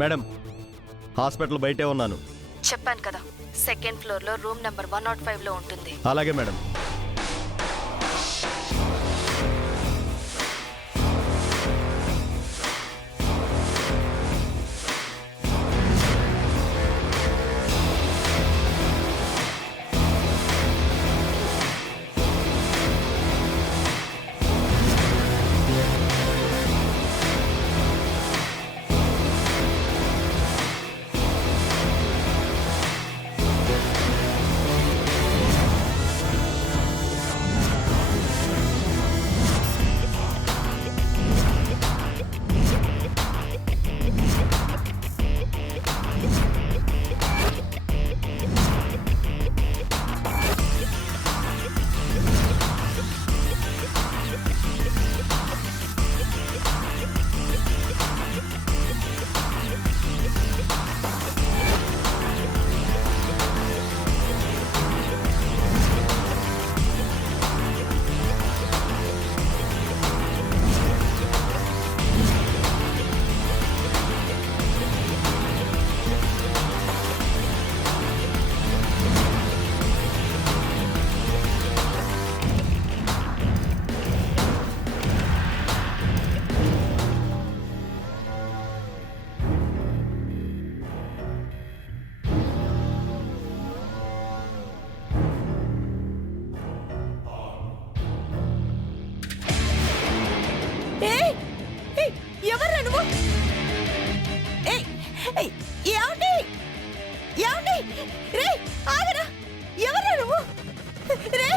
Madam, hospital బయటే ఉన్నాను. చెప్పాను కదా, సెకండ్ ఫ్లోర్ లో రూమ్ నెంబర్ 105 లో ఉంటుంది. అలాగే మేడం. ఎవరు నువ్వు? రే ఆగరా, ఎవరు నువ్వు? రే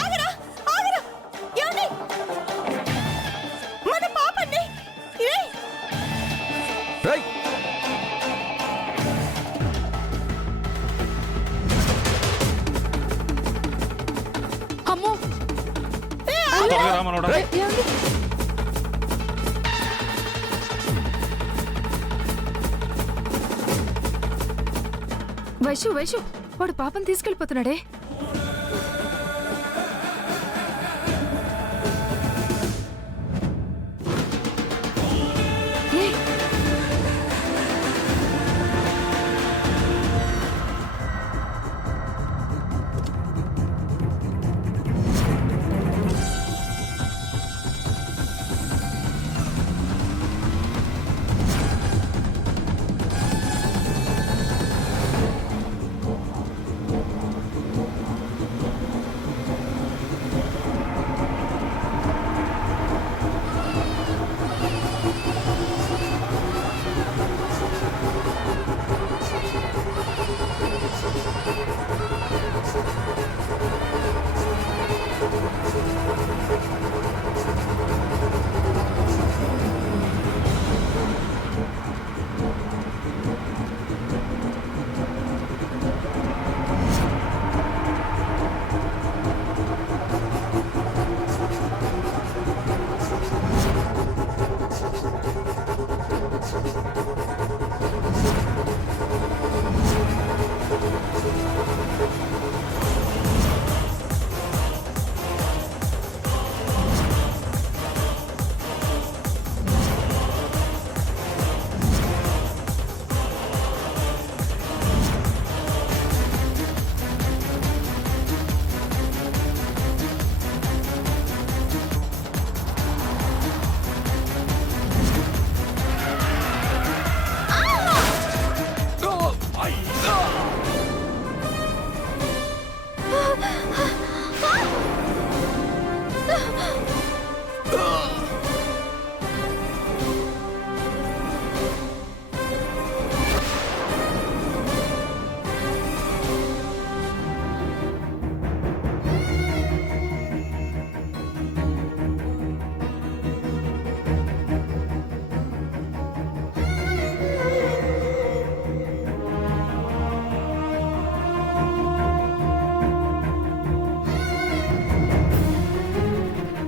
ఆగరా, ఆగరా, ఏమండి? మన పాపండి. రే అమ్మో, వైషు వైషు, వాడు పాపం తీసుకెళ్ళిపోతున్నాడే.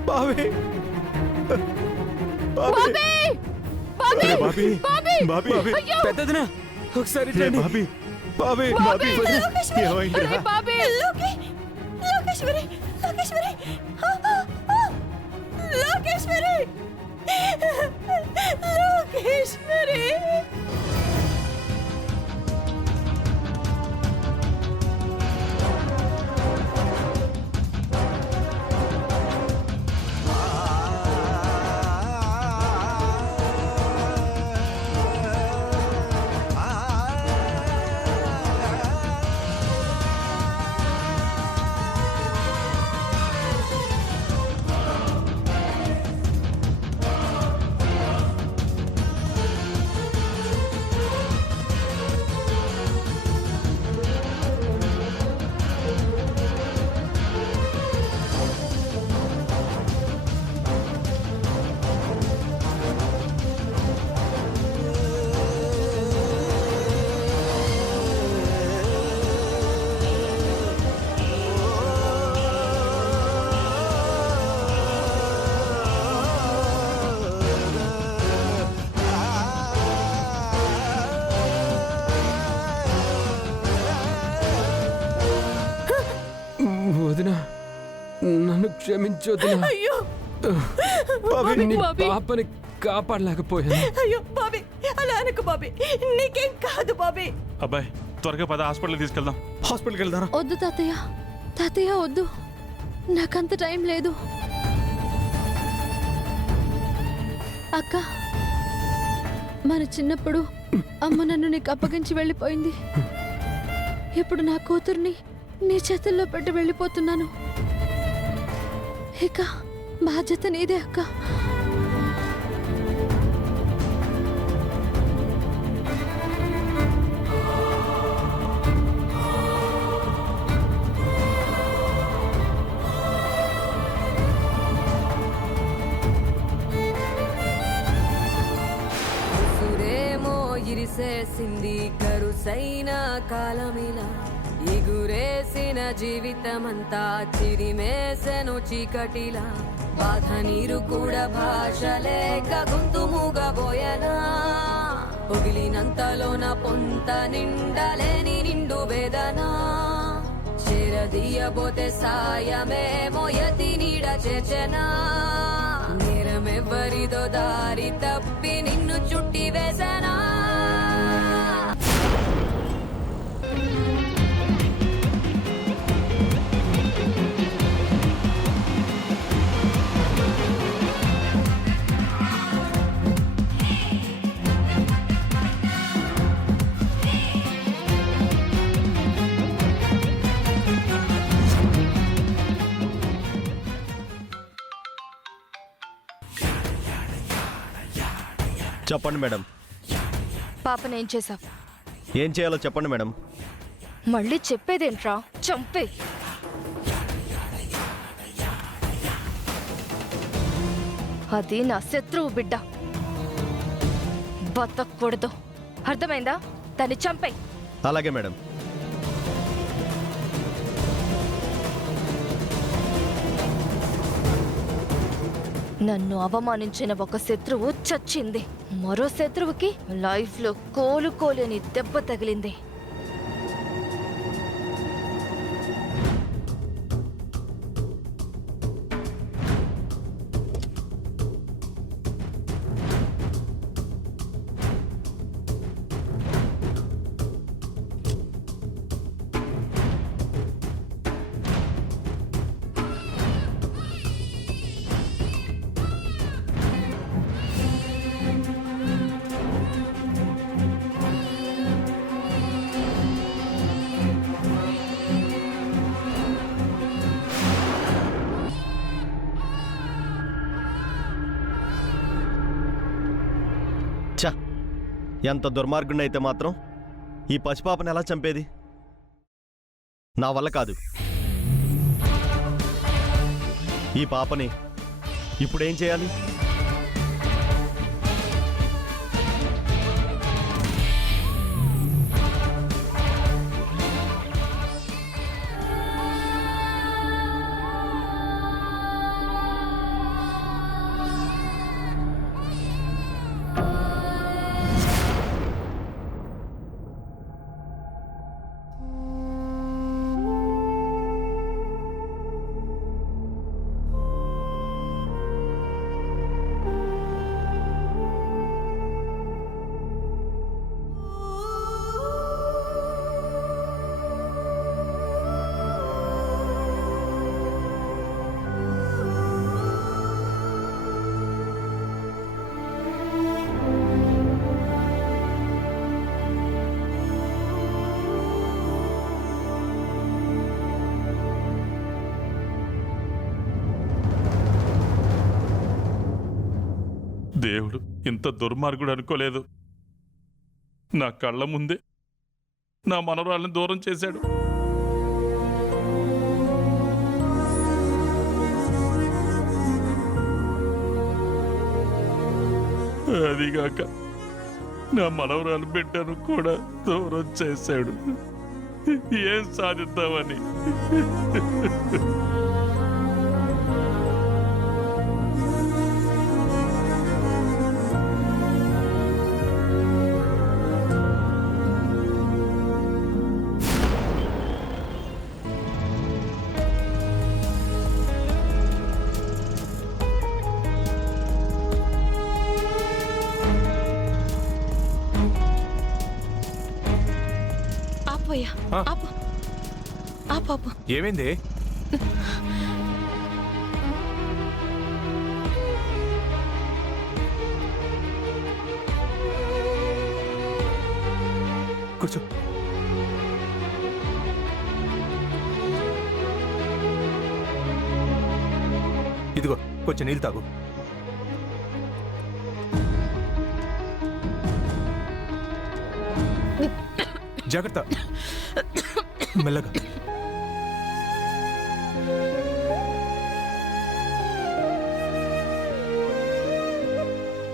బాబీ బాబీ బాబీ బాబీ పెద్దదినా ఒకసారి బాబీ బాబీ బాబీ ఏమైందిరా? లోకేశ్వరి, లోకేశ్వరి లోకేశ్వరి లోకేశ్వరి వదినా నన్ను క్షమించు వదినా. అయ్యో నీ పాపని కాపాడలేకపోయాను. అయ్యో బాబీ అలా అనకు బాబీ, నీకేం కాదు బాబీ. అబ్బాయి త్వరగా పద, హాస్పిటల్కి తీసుకెళ్దాం. హాస్పిటల్కి వెళ్దారా? వద్దు తాతయ్య, తాతయ్య వద్దు, నాకంత టైం లేదు. అక్క, మన చిన్నప్పుడు అమ్మ నన్ను నీకు అప్పగించి వెళ్ళిపోయింది. ఇప్పుడు నా కూతుర్ని నీ చేతుల్లో పెట్టి వెళ్ళిపోతున్నాను. ఇక బాధ్యత నీదే అక్క. ఉసురేమో ఇరిసేసింది కరుసైన కాలమిలా, ఎగురేసిన జీవితమంతా చిరిమేసెను చీకటిలా, బాధ నీరు కూడా భాష లేక గొంతు మూగబోయనా, పొగిలినంతలోన పొంత నిండలేని నిండు వేదన, చేరదీయబోతే సాయమేమో యతి నీడ చేర్చెనా, నేరమెవ్వరిదో దారి తప్పి నిన్ను చుట్టి వేసనా. చెప్పండి మేడం. పాపను ఏం చేసావు? ఏం చేయాలో చెప్పండి మేడం. మళ్ళీ చెప్పేదేంట్రా? చంపే. అది నా శత్రువు బిడ్డ, బతకూడదు. అర్థమైందా? దాన్ని చంపే. అలాగే మేడం. నన్ను అవమానించిన ఒక శత్రువు చచ్చింది, మరో శత్రువుకి లైఫ్లో కోలుకోలేని దెబ్బ తగిలింది. చ, ఎంత దుర్మార్గుడిని అయితే మాత్రం ఈ పసిపాపని ఎలా చంపేది? నా వల్ల కాదు. ఈ పాపని ఇప్పుడేం చేయాలి? దేవుడు ఇంత దుర్మార్గుడు అనుకోలేదు. నా కళ్ళ ముందే నా మనవరాళ్ళని దూరం చేశాడు. అదిగాక నా మనవరాలు బిడ్డను కూడా దూరం చేశాడు. ఏం సాధిద్దామని. ఆపోయా ఆపు ఆపు. ఏమైంది? కూర్చో. ఇదిగో కొంచెం నీళ్ళు తాగు. జాగ్రత్త, మెల్లగా.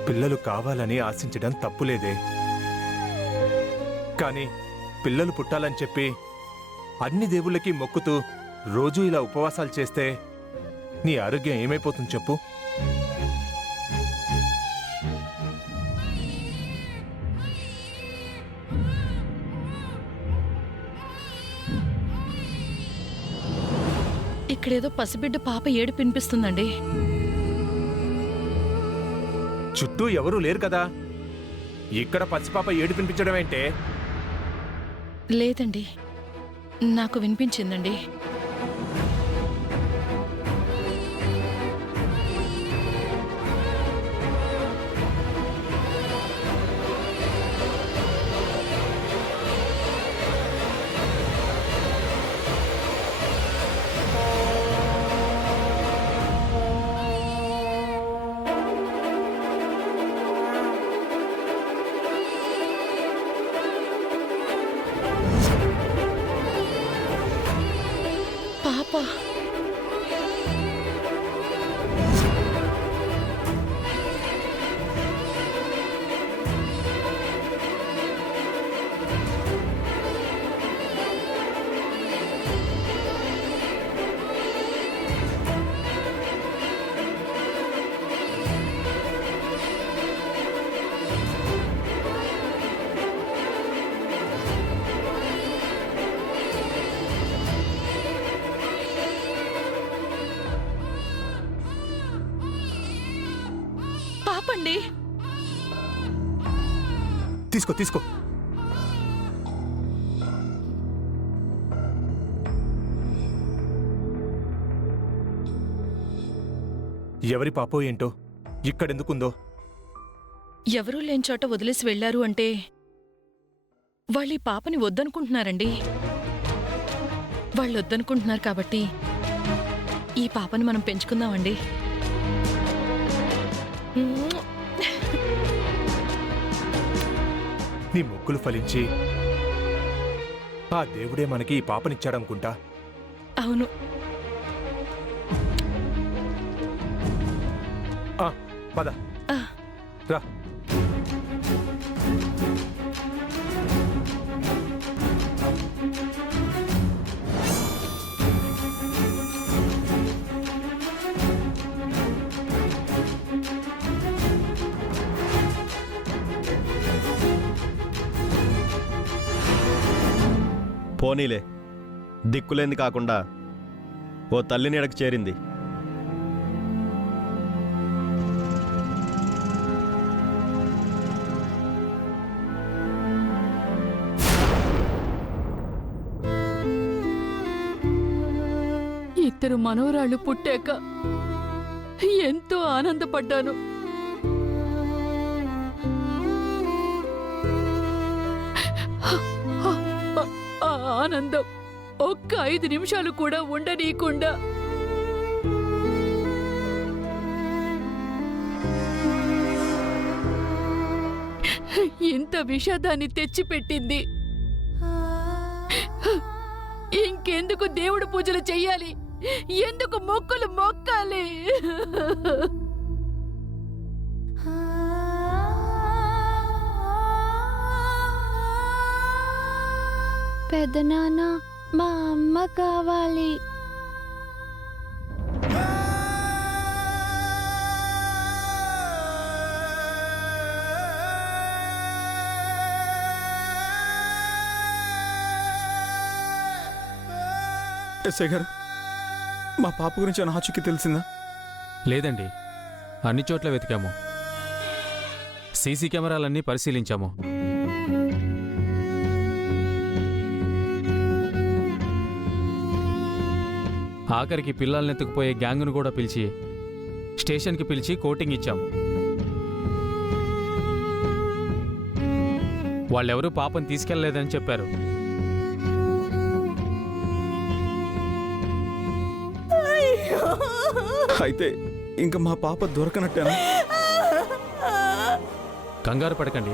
పిల్లలు కావాలని ఆశించడం తప్పులేదే, కానీ పిల్లలు పుట్టాలని చెప్పి అన్ని దేవుళ్ళకి మొక్కుతూ రోజూ ఇలా ఉపవాసాలు చేస్తే నీ ఆరోగ్యం ఏమైపోతుంది చెప్పు? ఇక్కడేదో పసిబిడ్డ పాప ఏడుపు వినిపిస్తుందండి. చుట్టూ ఎవరూ లేరు కదా, ఇక్కడ పసిపాప ఏడు వినిపించడం ఏంటే? లేదండి, నాకు వినిపించిందండి. పాప పాపండి. తీసుకో తీసుకో. ఎవరి పాపో ఏంటో ఇక్కడెందుకుందో? ఎవరూ లేని చోట వదిలేసి వెళ్లారు అంటే వాళ్ళు ఈ పాపని వద్దనుకుంటున్నారండి. వాళ్ళు వద్దనుకుంటున్నారు కాబట్టి ఈ పాపని మనం పెంచుకుందామండి. నీ మొక్కులు ఫలించి ఆ దేవుడే మనకి ఈ పాపనిచ్చాడనుకుంటా. అవును. పద రా. పోనీలే, దిక్కులేంది కాకుండా ఓ తల్లి నీడకు చేరింది. ఇద్దరు మనవరాళ్ళు పుట్టాక ఎంతో ఆనందపడ్డాను. ఆ ఆనందం ఒక్క 5 నిమిషాలు కూడా ఉండనీయకుండా ఇంత విషాదాన్ని తెచ్చిపెట్టింది. ఇంకెందుకు దేవుడు పూజలు చెయ్యాలి? ఎందుకు మొక్కులు మొక్కాలి? పెదనాన్న, మా అమ్మ కావాలి. ఎస్ఐ గారు, మా పాప గురించి ఏమైనా ఆచూకీ తెలిసిందా? లేదండి, అన్ని చోట్ల వెతికాము. సీసీ కెమెరాలన్నీ పరిశీలించాము. ఆఖరికి పిల్లల్ని ఎత్తుకుపోయే గ్యాంగ్ను కూడా పిలిచి స్టేషన్కి పిలిచి కోటింగ్ ఇచ్చాము. వాళ్ళెవరూ పాపని తీసుకెళ్లలేదని చెప్పారు. అయితే ఇంకా మా పాప దొరకనట్టేనా? కంగారు పడకండి,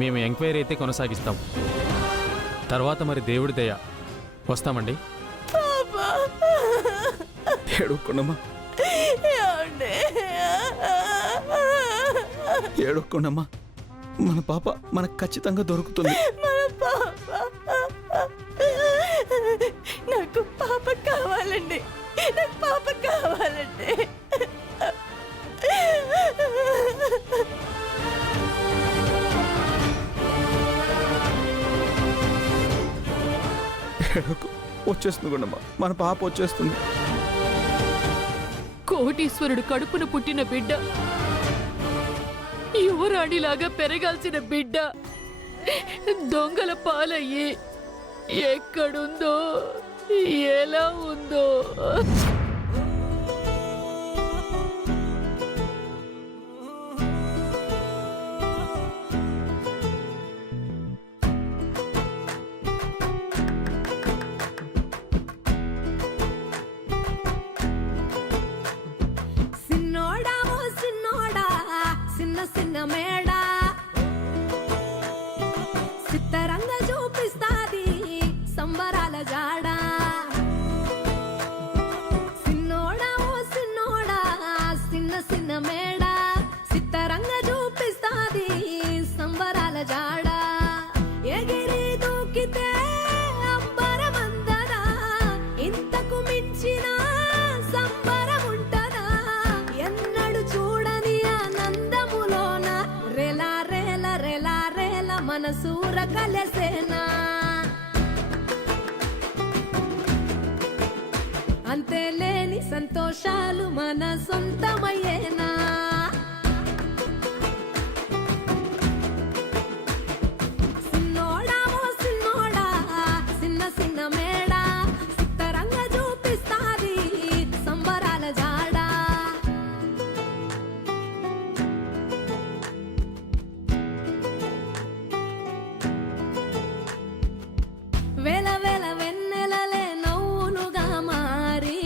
మేము ఎంక్వైరీ అయితే కొనసాగిస్తాం. తర్వాత మరి దేవుడి దయ. వస్తామండి. ఏడుకోండమ్మా, ఏడుకోండమ్మా. మన పాప మనకు ఖచ్చితంగా దొరుకుతుంది. నాకు పాప కావాలండి, నాకు పాప కావాలండి. ఏడుకో, వచ్చేస్తుంది గుండమ్మా, మన పాప వచ్చేస్తుంది. కోటీశ్వరుడు కడుపున పుట్టిన బిడ్డ, యువరాణిలాగా పెరగాల్సిన బిడ్డ దొంగల పాలయ్యి ఎక్కడుందో, ఎలా ఉందో. సిన్నోడా ఓ సిన్నోడా, సిన్న సిన్న మేడా, సిత్తరంగ చూపిస్తాది సంబరాల జాడా. సిన్నోడా ఓ సిన్నోడా, సిన్న సిన్న మేడా, సిత్తరంగ చూపిస్తాది సంబరాల జాడా. ఎగిరి దూకితే అంబరమందనా, ఇంతకు మించిన సంబరం ఉంటదా? ఎన్నడు చూడని ఆనందములోన రెలా రేల రెలా రేల మనసూర కలసేనా. అంతే లేని సంతోషాలు మన సొంతమయ్యేనా. సిన్నోడా ఓ సిన్నోడా, సిన్న సిన్న మేడా, సిత్తరంగ చూపిస్తాది సంబరాల జాడా. వేల వేల వెన్నెలలే నవ్వులుగా మారి,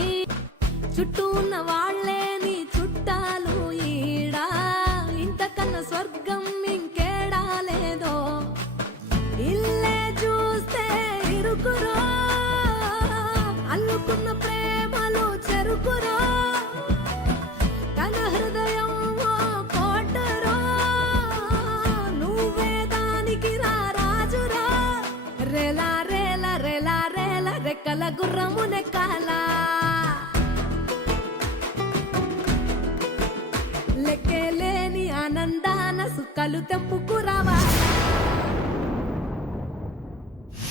చుట్టూ ఉన్న వాళ్ళే నీ చుట్టాలు ఈడా. ఇంతకన్నా స్వర్గం ఇంకేడా లేదో, ఇల్లే చూస్తే ఇరుకురో, అల్లుకున్న ప్రేమలు చెరుకురో, తన హృదయం ఓ కోటరో, నువ్వే దానికి రా రాజురా. రెలా రేల రెలా రేల రెక్కల గుర్రము నెక్కాలా. లెక్కేలేని ఆనందాన సుక్కలు తెంపుకురావా.